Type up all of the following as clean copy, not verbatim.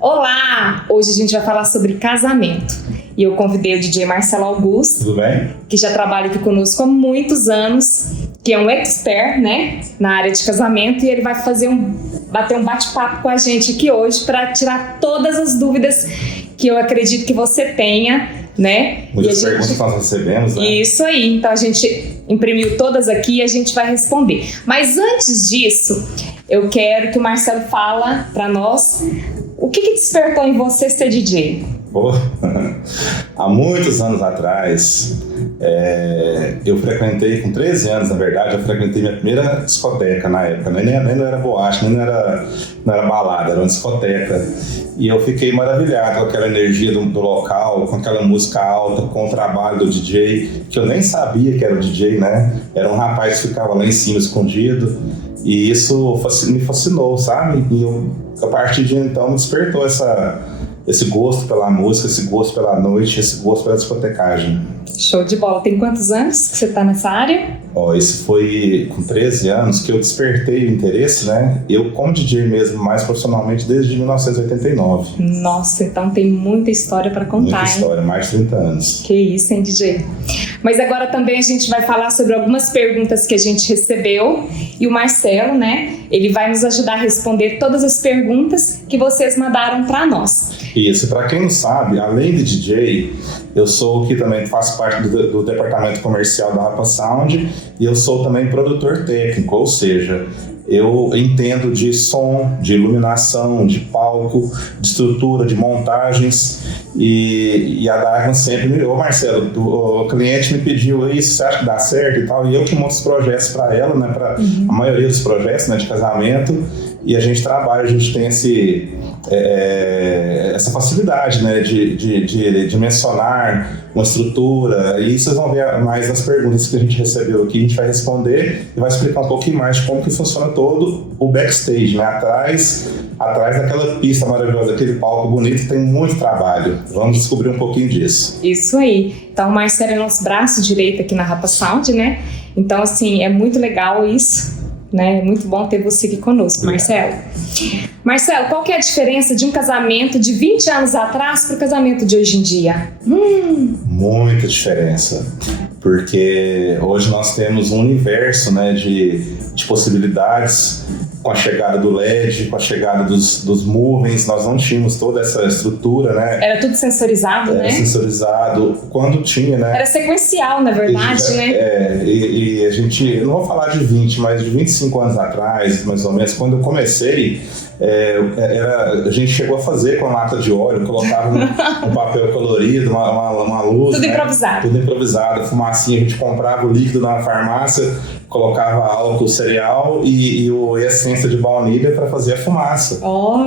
Olá! Hoje a gente vai falar sobre casamento. E eu convidei o DJ Marcelo Augusto. Tudo bem? Que já trabalha aqui conosco há muitos anos, que é um expert, né, na área de casamento, e ele vai bater um bate-papo com a gente aqui hoje para tirar todas as dúvidas que eu acredito que você tenha, né? Muitas perguntas que nós recebemos, né? Isso aí, então a gente imprimiu todas aqui e a gente vai responder. Mas antes disso, eu quero que o Marcelo fala para nós o que despertou em você ser DJ. Há muitos anos atrás, eu frequentei, com 13 anos na verdade, eu frequentei minha primeira discoteca na época, nem não era boate, nem não era balada, era uma discoteca. E eu fiquei maravilhado com aquela energia do local, com aquela música alta, com o trabalho do DJ, que eu nem sabia que era o DJ, né? Era um rapaz que ficava lá em cima escondido, e isso me fascinou, sabe? E a partir de então me despertou esse gosto pela música, esse gosto pela noite, esse gosto pela discotecagem. Show de bola. Tem quantos anos que você está nessa área? Esse foi com 13 anos que eu despertei o interesse, né? Eu como DJ mesmo, mais profissionalmente, desde 1989. Nossa, então tem muita história para contar, Muita história, mais de 30 anos. Que isso, hein, DJ? Mas agora também a gente vai falar sobre algumas perguntas que a gente recebeu e o Marcelo, né, ele vai nos ajudar a responder todas as perguntas que vocês mandaram para nós. Isso, para quem não sabe, além de DJ, eu sou que também faço parte do departamento comercial da Rapa Sound e eu sou também produtor técnico, ou seja, eu entendo de som, de iluminação, de palco, de estrutura, de montagens e a Dagmar sempre me... Marcelo, o cliente me pediu isso, você acha que dá certo e tal? E eu que monto os projetos para ela, né, para a maioria dos projetos, né, de casamento, e a gente trabalha, a gente tem essa facilidade, né, de mencionar uma estrutura, e vocês vão ver mais nas perguntas que a gente recebeu aqui, a gente vai responder e vai explicar um pouquinho mais de como que funciona todo o backstage, né, atrás daquela pista maravilhosa, aquele palco bonito, tem muito trabalho. Vamos descobrir um pouquinho disso. Isso aí. Então o Marcelo é nosso braço direito aqui na Rapa Sound, né? Então, assim, é muito legal isso, né? É muito bom ter você aqui conosco, Marcelo. Marcelo, qual que é a diferença de um casamento de 20 anos atrás para o casamento de hoje em dia? Muita diferença, porque hoje nós temos um universo, né, de possibilidades. Com a chegada do LED, com a chegada dos movens, nós não tínhamos toda essa estrutura, né? Era tudo sensorizado, né? Era sensorizado. Quando tinha, né? Era sequencial, na verdade, né? E a gente, eu não vou falar de 20, mas de 25 anos atrás, mais ou menos, quando eu comecei, a gente chegou a fazer com a lata de óleo, colocava um papel colorido, uma luz. Tudo, né? Improvisado. Tudo improvisado. Fumacinha, a gente comprava o líquido na farmácia, colocava álcool cereal e a essência de baunilha para fazer a fumaça.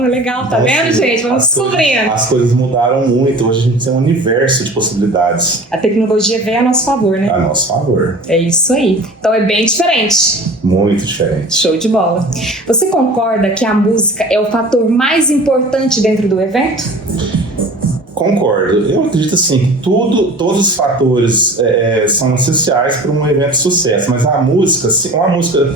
Legal, tá vendo, assim, gente? Vamos descobrindo. As coisas mudaram muito, hoje a gente tem um universo de possibilidades. A tecnologia veio a nosso favor, né? A nosso favor. É isso aí. Então é bem diferente. Muito diferente. Show de bola. Você concorda que a música é o fator mais importante dentro do evento? Concordo. Eu acredito assim, todos os fatores são essenciais para um evento de sucesso, mas a música, se uma música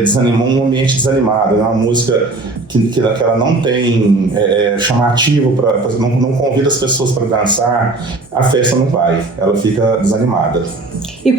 desanimou, um ambiente desanimado, uma música que ela não tem chamativo, não convida as pessoas para dançar, a festa não vai, ela fica desanimada. E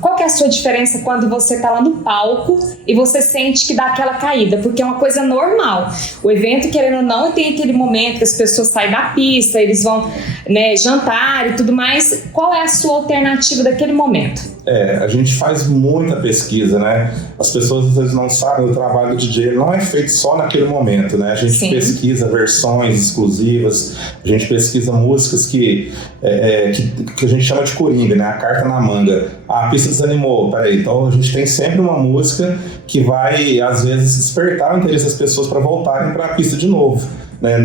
qual que é a sua diferença quando você está lá no palco e você sente que dá aquela caída? Porque é uma coisa normal. O evento, querendo ou não, tem aquele momento que as pessoas saem da pista, eles vão, né, jantar e tudo mais. Qual é a sua alternativa daquele momento? A gente faz muita pesquisa, né? As pessoas às vezes não sabem, o trabalho do DJ não é feito só naquele momento, né? A gente pesquisa versões exclusivas, a gente pesquisa músicas que a gente chama de coringa, né? A carta na manga. A pista desanimou, peraí. Então a gente tem sempre uma música que vai, às vezes, despertar o interesse das pessoas para voltarem para a pista de novo, né?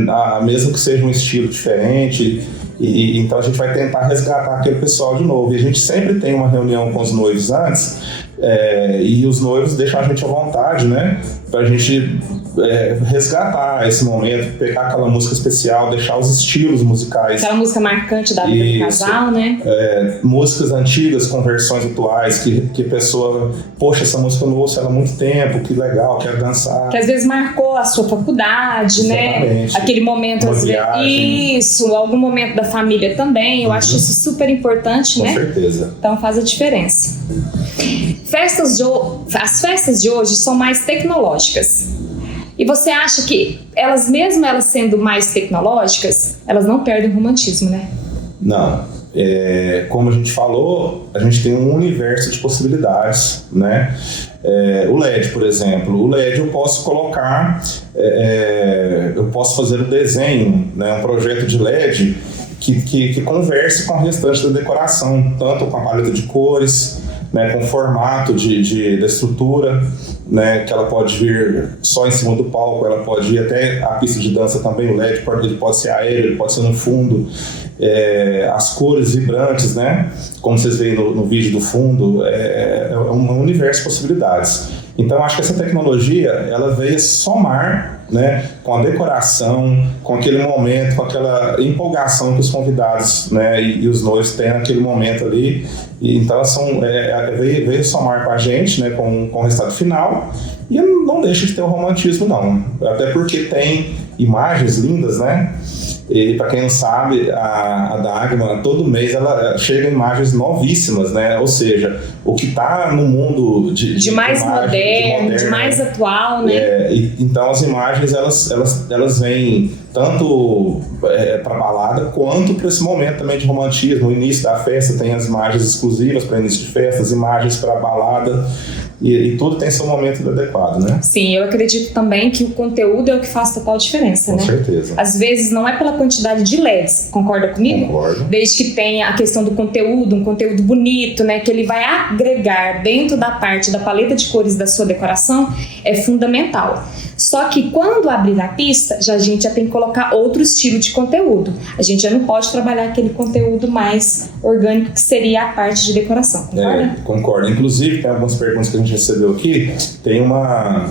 Mesmo que seja um estilo diferente. Então a gente vai tentar resgatar aquele pessoal de novo. E a gente sempre tem uma reunião com os noivos antes, e os noivos deixam a gente à vontade, né? Pra gente resgatar esse momento, pegar aquela música especial, deixar os estilos musicais. Aquela música marcante da vida do casal, né? Músicas antigas com versões atuais, que a pessoa, poxa, essa música eu não ouço ela há muito tempo, que legal, quero dançar. Que às vezes marcou a sua faculdade, exatamente, né? Aquele momento, às vezes. Isso, algum momento da família também. Eu acho isso super importante, né? Com certeza. Então faz a diferença. As festas de hoje são mais tecnológicas. E você acha que mesmo elas sendo mais tecnológicas, elas não perdem o romantismo, né? Não. Como a gente falou, a gente tem um universo de possibilidades, né? O LED, por exemplo. O LED eu posso colocar, eu posso fazer um desenho, né? Um projeto de LED que converse com o restante da decoração, tanto com a paleta de cores, né, com o formato da estrutura, né, que ela pode vir só em cima do palco, ela pode ir até a pista de dança também, o LED ele pode ser aéreo, ele pode ser no fundo, as cores vibrantes, né, como vocês veem no vídeo do fundo, é um universo de possibilidades. Então acho que essa tecnologia ela veio somar, né, com a decoração, com aquele momento, com aquela empolgação que os convidados, né, e os noivos têm naquele momento ali. E então veio somar com a gente, né, com o resultado final. E não deixa de ter o romantismo, não. Até porque tem imagens lindas, né? E para quem não sabe, a Dagmar, todo mês ela chega imagens novíssimas, né? Ou seja, o que está no mundo de mais moderno, de mais atual, né? Então as imagens elas vêm tanto para balada quanto para esse momento também de romantismo. No início da festa tem as imagens exclusivas para início de festa, as imagens para balada. E tudo tem seu momento adequado, né? Sim, eu acredito também que o conteúdo é o que faz total diferença, né? Com certeza. Às vezes não é pela quantidade de LEDs, concorda comigo? Concordo. Desde que tenha a questão do conteúdo, um conteúdo bonito, né? Que ele vai agregar dentro da parte da paleta de cores da sua decoração, é fundamental. Só que quando abrir a pista, a gente já tem que colocar outro estilo de conteúdo. A gente já não pode trabalhar aquele conteúdo mais orgânico que seria a parte de decoração, concorda? Concordo. Inclusive, tem algumas perguntas que a gente recebeu aqui. Tem uma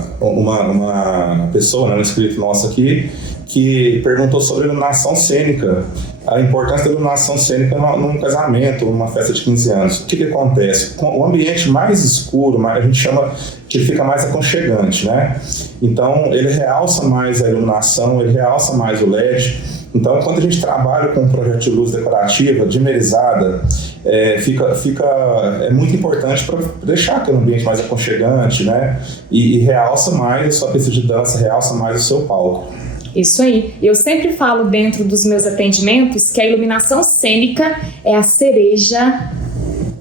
pessoa, né, um inscrito nosso aqui, que perguntou sobre iluminação cênica, a importância da iluminação cênica num casamento, numa festa de 15 anos. O que acontece? Com o ambiente mais escuro, a gente chama que ele fica mais aconchegante, né? Então, ele realça mais a iluminação, ele realça mais o LED. Então, quando a gente trabalha com um projeto de luz decorativa, dimerizada, é muito importante para deixar aquele ambiente mais aconchegante, né? E realça mais a sua pista de dança, realça mais o seu palco. Isso aí. Eu sempre falo dentro dos meus atendimentos que a iluminação cênica é a cereja,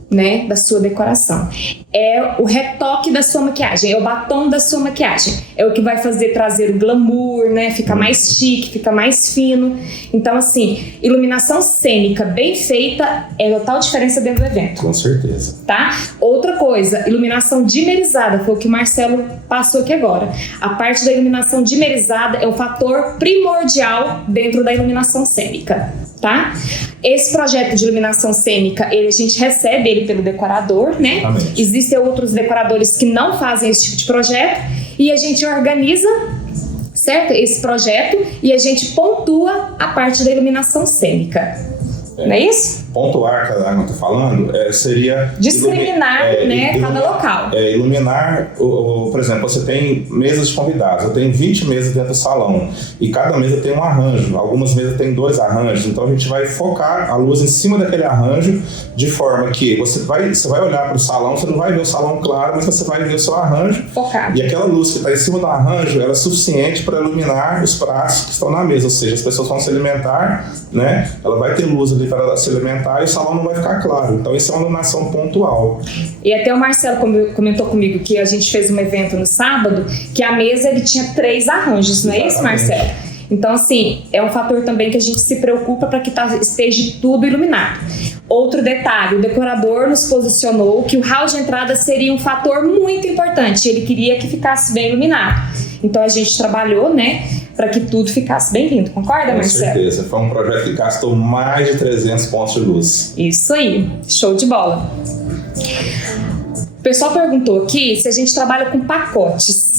né, da sua decoração. É o retoque da sua maquiagem, é o batom da sua maquiagem. É o que vai trazer o glamour, né, fica mais chique, fica mais fino. Então, assim, iluminação cênica bem feita é total diferença dentro do evento. Com certeza. Tá? Outra coisa, iluminação dimerizada, foi o que o Marcelo passou aqui agora. A parte da iluminação dimerizada é um fator primordial dentro da iluminação cênica, tá? Esse projeto de iluminação cênica, a gente recebe ele pelo decorador, né? Exatamente. Existem outros decoradores que não fazem esse tipo de projeto e a gente organiza, certo? Esse projeto e a gente pontua a parte da iluminação cênica. Não é isso? Pontuar, que a Dagmar está falando, seria... discriminar, né, cada local. Iluminar, por exemplo, você tem mesas de convidados, eu tenho 20 mesas dentro do salão, e cada mesa tem um arranjo, algumas mesas têm 2 arranjos, então a gente vai focar a luz em cima daquele arranjo, de forma que você vai olhar para o salão, você não vai ver o salão claro, mas você vai ver o seu arranjo. Focado. E aquela luz que está em cima do arranjo, ela é suficiente para iluminar os pratos que estão na mesa, ou seja, as pessoas vão se alimentar, né, ela vai ter luz ali para se alimentar, e o salão não vai ficar claro. Então isso é uma iluminação pontual. E até o Marcelo comentou comigo que a gente fez um evento no sábado, que a mesa ele tinha 3 arranjos, não é isso, Marcelo? Então, assim, é um fator também que a gente se preocupa para que esteja tudo iluminado. Outro detalhe, o decorador nos posicionou que o hall de entrada seria um fator muito importante. Ele queria que ficasse bem iluminado. Então a gente trabalhou, né, para que tudo ficasse bem lindo. Concorda, Marcelo? Com certeza. Foi um projeto que gastou mais de 300 pontos de luz. Isso aí. Show de bola. O pessoal perguntou aqui se a gente trabalha com pacotes.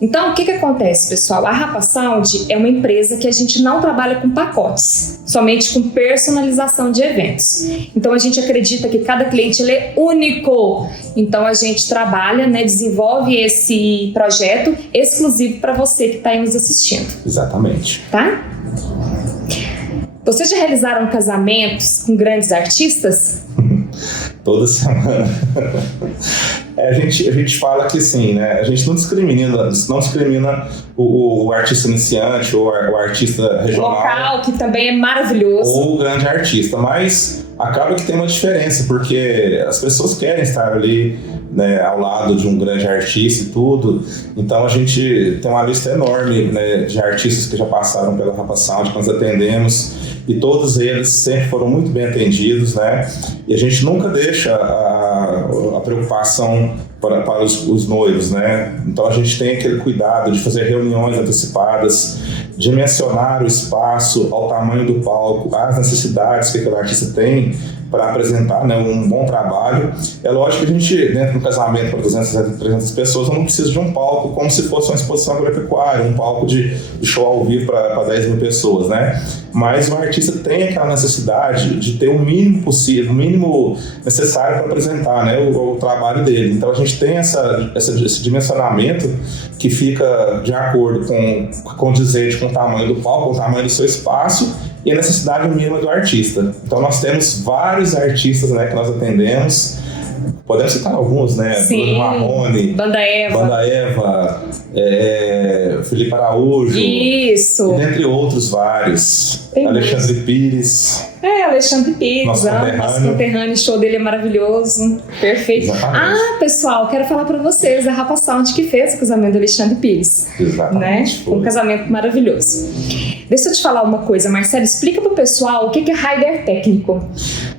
Então, o que acontece, pessoal? A Rapa Sound é uma empresa que a gente não trabalha com pacotes, somente com personalização de eventos. Então, a gente acredita que cada cliente ele é único. Então, a gente trabalha, né, desenvolve esse projeto exclusivo para você que está aí nos assistindo. Exatamente. Tá? Vocês já realizaram casamentos com grandes artistas? Toda semana. A gente fala que sim, né? A gente não discrimina o artista iniciante ou o artista regional. Local, que também é maravilhoso. Ou o grande artista, mas acaba que tem uma diferença, porque as pessoas querem estar ali, né, ao lado de um grande artista e tudo. Então a gente tem uma lista enorme, né, de artistas que já passaram pela Rapa Sound, que nós atendemos, e todos eles sempre foram muito bem atendidos, né? E a gente nunca deixa a preocupação para os noivos, né? Então a gente tem aquele cuidado de fazer reuniões antecipadas, dimensionar o espaço ao tamanho do palco, às necessidades que aquele artista tem para apresentar, né, um bom trabalho. É lógico que a gente, dentro do casamento para 200, 300 pessoas, não precisa de um palco como se fosse uma exposição agropecuária, um palco de show ao vivo para 10 mil pessoas, né? Mas o artista tem aquela necessidade de ter o mínimo possível, o mínimo necessário para apresentar, né, o trabalho dele. Então a gente tem esse dimensionamento que fica de acordo com o tamanho do palco, com o tamanho do seu espaço e a necessidade mínima do artista. Então nós temos vários artistas, né, que nós atendemos. Podemos citar alguns, né? Sim. Marrone, Banda Eva, Felipe Araújo. Isso. E dentre outros vários. Tem Alexandre Pires. Alexandre Pires, nosso conterrâneo, o show dele é maravilhoso, perfeito. Exatamente. Pessoal, quero falar pra vocês, a Rapa Sound que fez o casamento do Alexandre Pires. Exatamente. Né? Um casamento maravilhoso. Deixa eu te falar uma coisa, Marcelo, explica pro pessoal o que é rider técnico.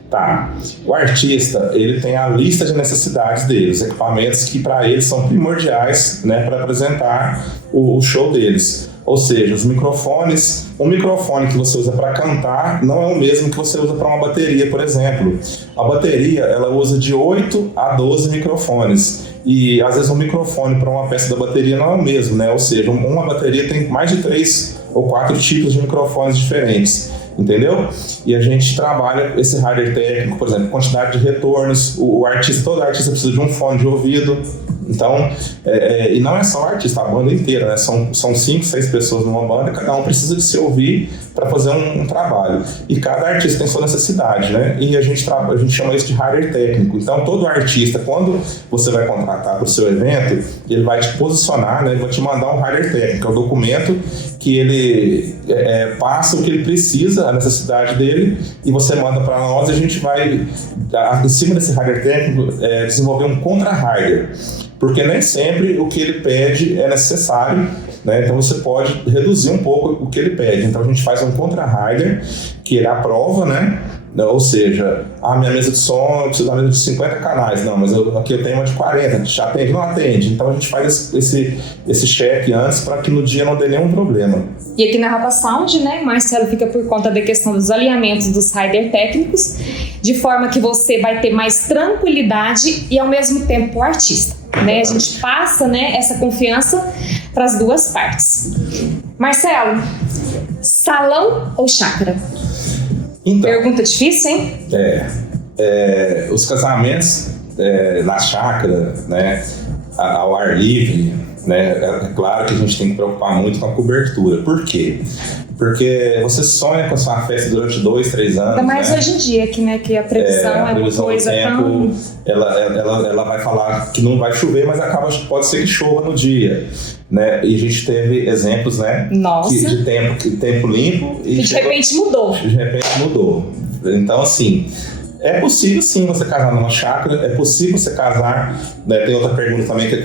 Tá. O artista, ele tem a lista de necessidades dele, os equipamentos que para eles são primordiais, né, para apresentar o show deles. Ou seja, os microfones, um microfone que você usa para cantar não é o mesmo que você usa para uma bateria, por exemplo. A bateria, ela usa de 8 a 12 microfones. E às vezes um microfone para uma peça da bateria não é o mesmo, né? Ou seja, uma bateria tem mais de 3 ou 4 tipos de microfones diferentes. Entendeu? E a gente trabalha esse rider técnico, por exemplo, quantidade de retornos. Todo artista precisa de um fone de ouvido. Então, e não é só o artista, a banda inteira, né? São 5, 6 pessoas numa banda, cada um precisa de se ouvir para fazer um trabalho. E cada artista tem sua necessidade, né? E a gente chama isso de rider técnico. Então, todo artista, quando você vai contratar para o seu evento, ele vai te posicionar, né? Ele vai te mandar um rider técnico, é o documento que ele passa o que ele precisa, a necessidade dele, e você manda para nós e a gente vai, em cima desse rider técnico, desenvolver um contra-rider. Porque nem sempre o que ele pede é necessário, né? Então você pode reduzir um pouco o que ele pede. Então a gente faz um contra-rider que ele aprova, né? Ou seja, a minha mesa de som, eu preciso de uma mesa de 50 canais. Não, mas aqui eu tenho uma de 40. Já atende? Não atende. Então a gente faz esse check antes para que no dia não dê nenhum problema. E aqui na Rapa Sound, né, Marcelo fica por conta da questão dos alinhamentos dos rider técnicos, de forma que você vai ter mais tranquilidade e ao mesmo tempo o artista. Né? A gente passa, né, essa confiança para as duas partes. Marcelo, salão ou chácara? Então, pergunta difícil, hein? Os casamentos na chácara, né, ao ar livre, né, é claro que a gente tem que preocupar muito com a cobertura. Por quê? Porque você sonha com a sua festa durante 2, 3 anos. Ainda mais, né? Hoje em dia, que a previsão é uma coisa tão... Ela vai falar que não vai chover, mas pode ser que chova no dia. Né? E a gente teve exemplos, né? De tempo limpo e de repente mudou. De repente mudou. Então, assim, é possível sim você casar numa chácara, é possível você casar, né? Tem outra pergunta também que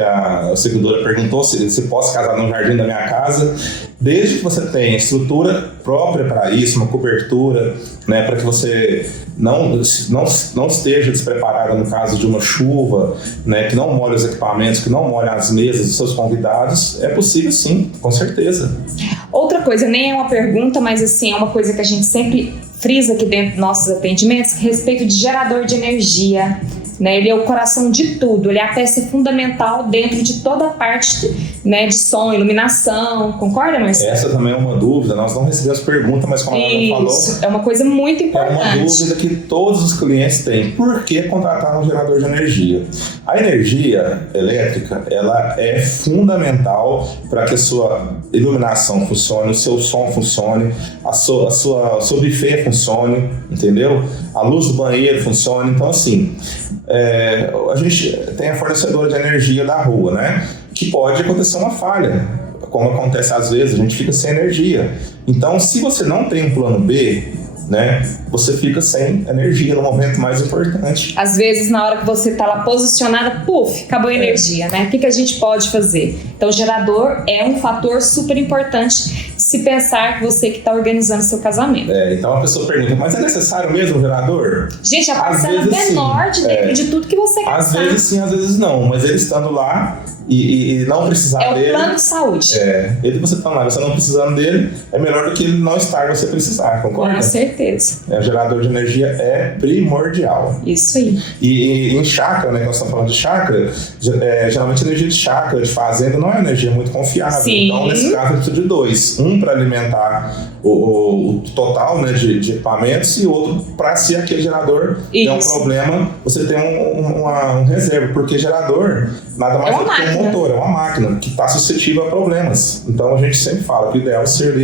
a seguidora perguntou se posso casar no jardim da minha casa. desde que você tenha estrutura própria para isso, uma cobertura, né, para que você não esteja despreparada no caso de uma chuva, né, que não molhe os equipamentos, que não molhe as mesas dos seus convidados, é possível sim, com certeza. Outra coisa, nem é uma pergunta, mas assim, é uma coisa que a gente sempre frisa aqui dentro dos nossos atendimentos, a respeito de gerador de energia, né? Ele é o coração de tudo, ele é a peça fundamental dentro de toda a parte, né, de som, iluminação, concorda, Marcelo? Essa também é uma dúvida, nós não recebemos pergunta, mas como a Ana falou, é uma coisa muito importante. É uma dúvida que todos os clientes têm. Por que contratar um gerador de energia? A energia elétrica, ela é fundamental para que a sua iluminação funcione, o seu som funcione, o seu buffet funcione, entendeu? A luz do banheiro funcione. Então, assim, a gente tem a fornecedora de energia da rua, né? Que pode acontecer uma falha, como acontece às vezes, a gente fica sem energia. Então, se você não tem um plano B, né, você fica sem energia no momento mais importante. Às vezes, na hora que você está lá posicionada, acabou a energia, né? O que a gente pode fazer? Então, o gerador é um fator super importante se pensar que você que está organizando seu casamento. Então a pessoa pergunta, mas é necessário mesmo um gerador? Gente, a parcela menor de dentro de tudo que você quer. Às vezes sim, às vezes não, mas ele estando lá e não precisar dele... É o plano de saúde. Ele você estando lá, você não precisando dele, é melhor do que ele não estar e você precisar, concorda? Com certeza. O gerador de energia é primordial. Isso aí. E em chácara, né, que nós estamos falando de chácara, geralmente a energia de chácara, de fazenda, não é energia muito confiável. Sim. Então, nesse caso, a gente precisa de dois. Um para alimentar o total, né, de equipamentos e outro para se aquele gerador der um problema, você tem um reserva. Porque gerador nada mais é do que um motor, é uma máquina que está suscetível a problemas. Então, a gente sempre fala que o ideal seria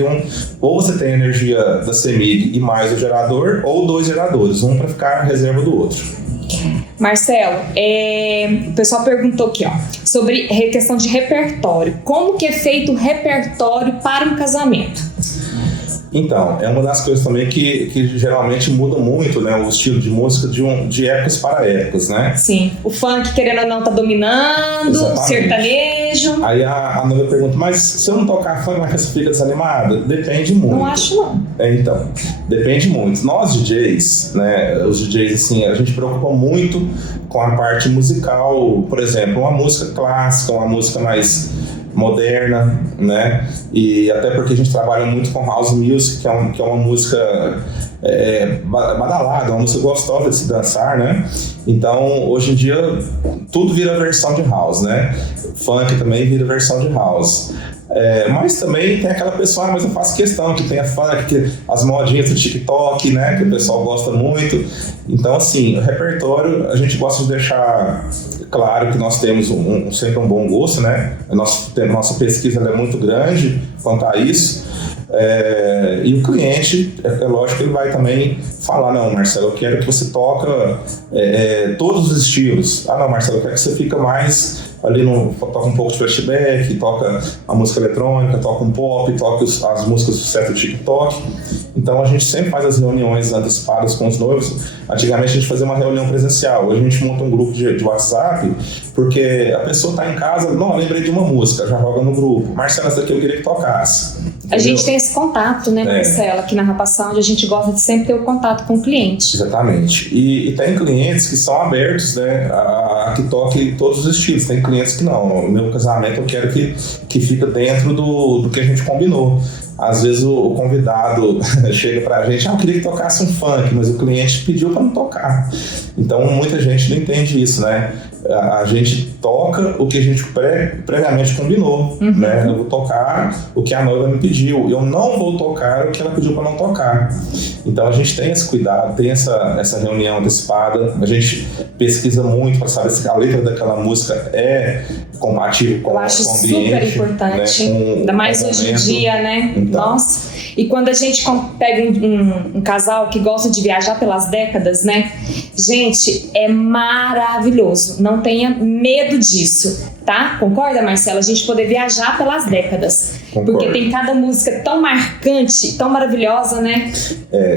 ou você tem energia da CEMIG e mais o gerador, ou dois geradores, um para ficar reserva do outro. Marcelo, o pessoal perguntou aqui, sobre a questão de repertório. Como que é feito o repertório para um casamento? Então, é uma das coisas também que geralmente muda muito, né, o estilo de música de épocas para épocas, né? Sim, o funk, querendo ou não, tá dominando, o sertanejo. Aí a noiva pergunta, mas se eu não tocar funk, mas você fica desanimada? Depende muito. Não acho, não. Então, depende muito. Nós DJs, né, os DJs, assim, a gente preocupa muito com a parte musical, por exemplo, uma música clássica, uma música mais moderna, né? E até porque a gente trabalha muito com house music, que é uma música badalada, uma música gostosa de se dançar, né? Então, hoje em dia, tudo vira versão de house, né? Funk também vira versão de house. Mas também tem aquela pessoa, mas eu faço questão que tenha funk, as modinhas do TikTok, né? Que o pessoal gosta muito. Então, assim, o repertório, a gente gosta de deixar claro que nós temos sempre um bom gosto, né? Nossa pesquisa é muito grande quanto a isso. E o cliente, é lógico que ele vai também falar, não, Marcelo, eu quero que você toca todos os estilos. Ah, não, Marcelo, eu quero que você fica mais ali toca um pouco de flashback, toca a música eletrônica, toca um pop, toca as músicas do sucesso do TikTok. Então a gente sempre faz as reuniões antecipadas com os noivos. Antigamente a gente fazia uma reunião presencial, hoje a gente monta um grupo de WhatsApp, porque a pessoa está em casa, não, lembrei de uma música, já joga no grupo. Marcelo, essa daqui eu queria que tocasse. Entendeu? A gente tem esse contato, né, Marcelo, aqui na Rapa Sound, a gente gosta de sempre ter o contato com o cliente. Exatamente. E tem clientes que são abertos, né, a que toque todos os estilos. Tem clientes que não. No meu casamento eu quero que fique dentro do que a gente combinou. Às vezes o convidado chega pra gente, eu queria que tocasse um funk, mas o cliente pediu para não tocar. Então muita gente não entende isso, né? A gente toca o que a gente previamente combinou, né? Eu vou tocar o que a noiva me pediu, eu não vou tocar o que ela pediu para não tocar. Então a gente tem esse cuidado, tem essa reunião antecipada, a gente pesquisa muito para saber se a letra daquela música é compatível com o ambiente. Eu acho super importante, né? Ainda mais hoje em dia, né? Então. Nossa. E quando a gente pega um casal que gosta de viajar pelas décadas, né? Gente, é maravilhoso. Não tenha medo disso, tá? Concorda, Marcelo? A gente poder viajar pelas décadas. Concordo. Porque tem cada música tão marcante, tão maravilhosa, né?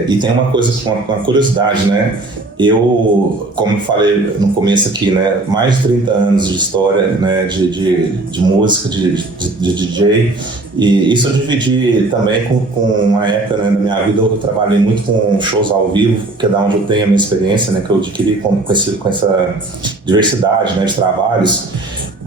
E tem uma coisa, uma curiosidade, né? Eu, como falei no começo aqui, né, mais de 30 anos de história, né, de música, de DJ, e isso eu dividi também com uma época, né, da minha vida eu trabalhei muito com shows ao vivo, que é da onde eu tenho a minha experiência, né, que eu adquiri com essa diversidade, né, de trabalhos.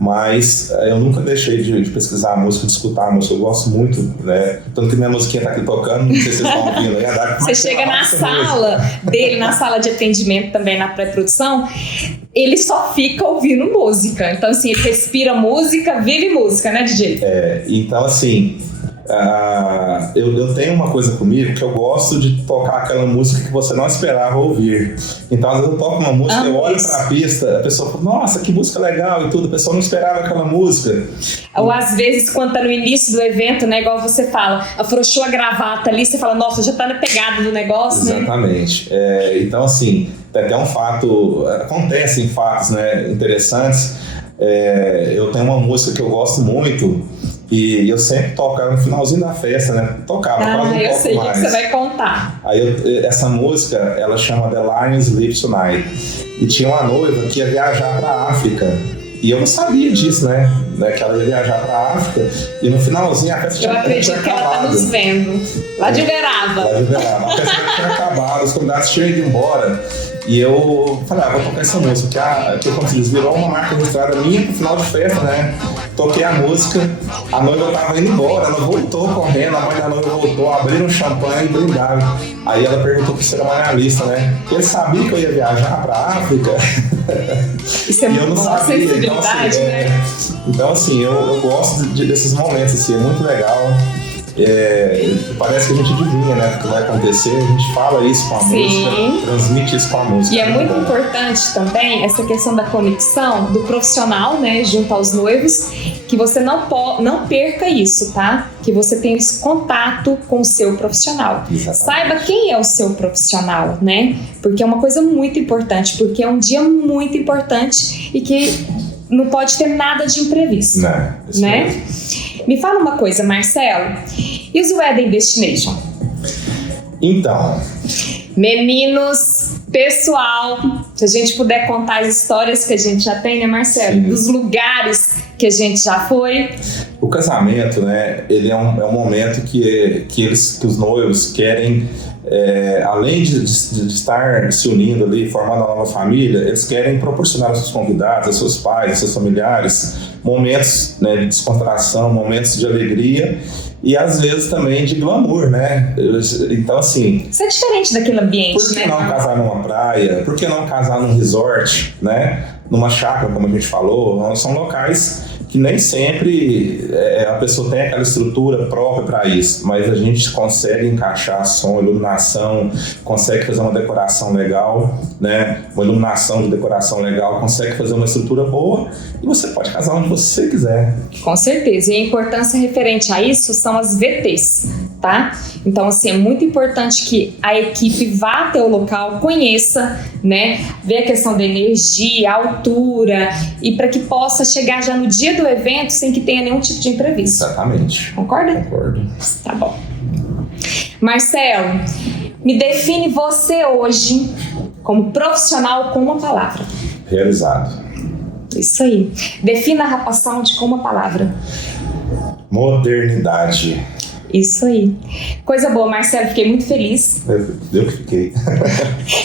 Mas eu nunca deixei de pesquisar a música, de escutar a música. Eu gosto muito, né? Tanto que minha musiquinha tá aqui tocando, não sei se vocês estão ouvindo aí. Você chega na sala dele, na sala de atendimento também, na pré-produção, ele só fica ouvindo música. Então, assim, ele respira música, vive música, né, DJ? Então, assim, eu tenho uma coisa comigo que eu gosto de tocar aquela música que você não esperava ouvir. Então, às vezes eu toco uma música, eu olho pra pista, a pessoa fala, nossa, que música legal e tudo, a pessoa não esperava aquela música. Ou às vezes, quando tá no início do evento, né, igual você fala, afrouxou a gravata ali, você fala, nossa, já tá na pegada do negócio, exatamente, né? Então, assim, tem até um fato, acontecem fatos, né, interessantes. Eu tenho uma música que eu gosto muito, e eu sempre tocava no finalzinho da festa, né? Tocava, quase não eu toco sei o mais. que você vai contar. Aí essa música, ela chama The Lion Sleeps Tonight. E tinha uma noiva que ia viajar pra África. E eu não sabia disso, né? Que ela ia viajar pra África. E no finalzinho a festa tinha acabado. Eu acredito que ela tá nos vendo. Lá de Uberaba. Lá de Uberaba. A festa tinha acabado, os convidados tinham ido embora. E eu falei, vou tocar essa música, que como se diz, virou uma marca registrada minha pro final de festa, né? Toquei a música, a noiva tava indo embora, ela voltou correndo, a mãe da noiva voltou, abriram um champanhe e brindaram. Aí ela perguntou pro cerimonialista, né? Ele sabia que eu ia viajar pra África? Isso é muito bom, a sensibilidade, né? Então, assim, eu gosto desses momentos, assim, é muito legal. Parece que a gente adivinha, né, o que vai acontecer, a gente fala isso com a música, transmite isso com a música. E é muito importante também essa questão da conexão do profissional, né, junto aos noivos, que você não perca isso, tá? Que você tenha esse contato com o seu profissional. Exatamente. Saiba quem é o seu profissional, né? Porque é uma coisa muito importante, porque é um dia muito importante e que não pode ter nada de imprevisto, né? Me fala uma coisa, Marcelo, e os Wedding Destination? Então, meninos, pessoal, se a gente puder contar as histórias que a gente já tem, né, Marcelo? Sim. Dos lugares que a gente já foi. O casamento, né, ele é um momento que os noivos querem, além de estar se unindo ali, formando uma nova família, eles querem proporcionar aos seus convidados, aos seus pais, aos seus familiares, momentos, né, de descontração, momentos de alegria e às vezes também de glamour, né? Então, assim... Isso é diferente daquele ambiente, por que não casar numa praia? Por que não casar num resort, né? Numa chácara, como a gente falou? São locais que nem sempre a pessoa tem aquela estrutura própria para isso, mas a gente consegue encaixar som, iluminação, consegue fazer uma decoração legal, né? Uma iluminação de decoração legal, consegue fazer uma estrutura boa e você pode casar onde você quiser. Com certeza, e a importância referente a isso são as VTs, tá? Então, assim, é muito importante que a equipe vá até o local, conheça, né? Ver a questão da energia, a altura, e para que possa chegar já no dia do evento sem que tenha nenhum tipo de imprevisto. Exatamente. Concorda? Concordo. Tá bom. Marcelo, me define você hoje como profissional com uma palavra. Realizado. Isso aí. Defina a Rapa Sound com uma palavra. Modernidade. Isso aí. Coisa boa, Marcelo, fiquei muito feliz. Eu que fiquei.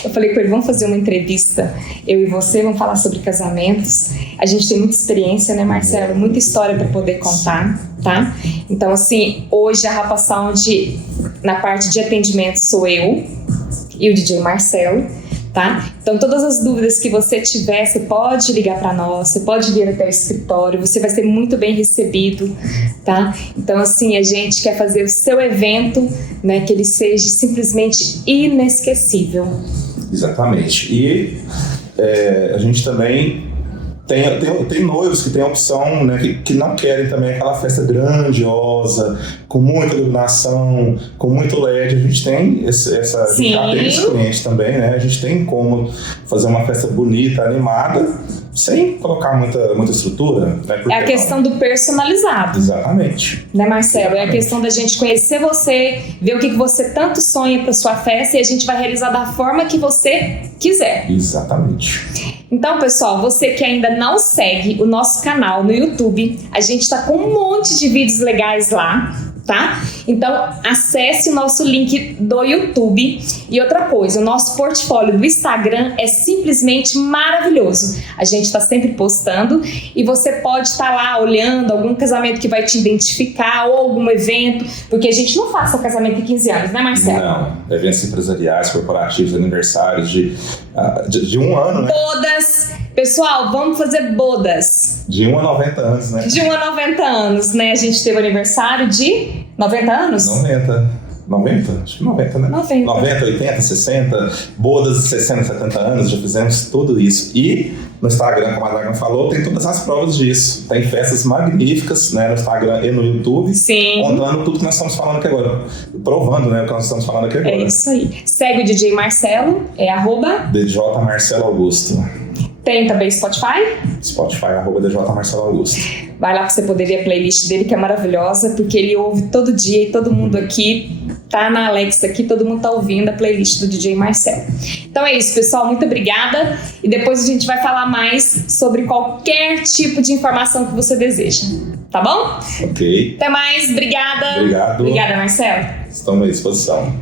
Eu falei com ele, vamos fazer uma entrevista, eu e você, vamos falar sobre casamentos. A gente tem muita experiência, né, Marcelo? Muita história para poder contar, tá? Então, assim, hoje a Rapa Sound, na parte de atendimento, sou eu e o DJ Marcelo, tá? Então, todas as dúvidas que você tiver, você pode ligar para nós, você pode vir até o escritório, você vai ser muito bem recebido, tá? Então, assim, a gente quer fazer o seu evento, né, que ele seja simplesmente inesquecível. Exatamente. E a gente também tem noivos que têm a opção, né, que não querem também aquela festa grandiosa, com muita iluminação, com muito LED. A gente tem a gente já tem esse cliente também, né? A gente tem como fazer uma festa bonita, animada, sem colocar muita estrutura. Né? É a questão do personalizado. Exatamente. Né, Marcelo? É a questão da gente conhecer você, ver o que você tanto sonha para sua festa e a gente vai realizar da forma que você quiser. Exatamente. Então, pessoal, você que ainda não segue o nosso canal no YouTube, a gente tá com um monte de vídeos legais lá, tá? Então, acesse o nosso link do YouTube. E outra coisa, o nosso portfólio do Instagram é simplesmente maravilhoso. A gente tá sempre postando e você pode estar lá olhando algum casamento que vai te identificar ou algum evento, porque a gente não faz só casamento de 15 anos, né, Marcelo? Não, eventos empresariais, corporativos, aniversários de um ano, né? Bodas. Pessoal, vamos fazer bodas. De 1 a 90 anos, né? De 1 a 90 anos, né? A gente teve aniversário de 90 anos? 90? Acho que 90, né? 90, 80, 60, bodas de 60, 70 anos, já fizemos tudo isso. E no Instagram, como a Dragan falou, tem todas as provas disso. Tem festas magníficas, né, no Instagram e no YouTube. Sim. Contando tudo que nós estamos falando aqui agora. Provando, né, o que nós estamos falando aqui agora. É isso aí. Segue o DJ Marcelo, é DJ Marcelo Augusto. Tem também Spotify? Spotify, @DJ Marcelo Augusto. Vai lá pra você poder ver a playlist dele, que é maravilhosa, porque ele ouve todo dia e todo mundo aqui tá na Alexa aqui, todo mundo tá ouvindo a playlist do DJ Marcelo. Então é isso, pessoal, muito obrigada e depois a gente vai falar mais sobre qualquer tipo de informação que você deseja, tá bom? Ok. Até mais, obrigada. Obrigado. Obrigada, Marcelo. Estamos à disposição.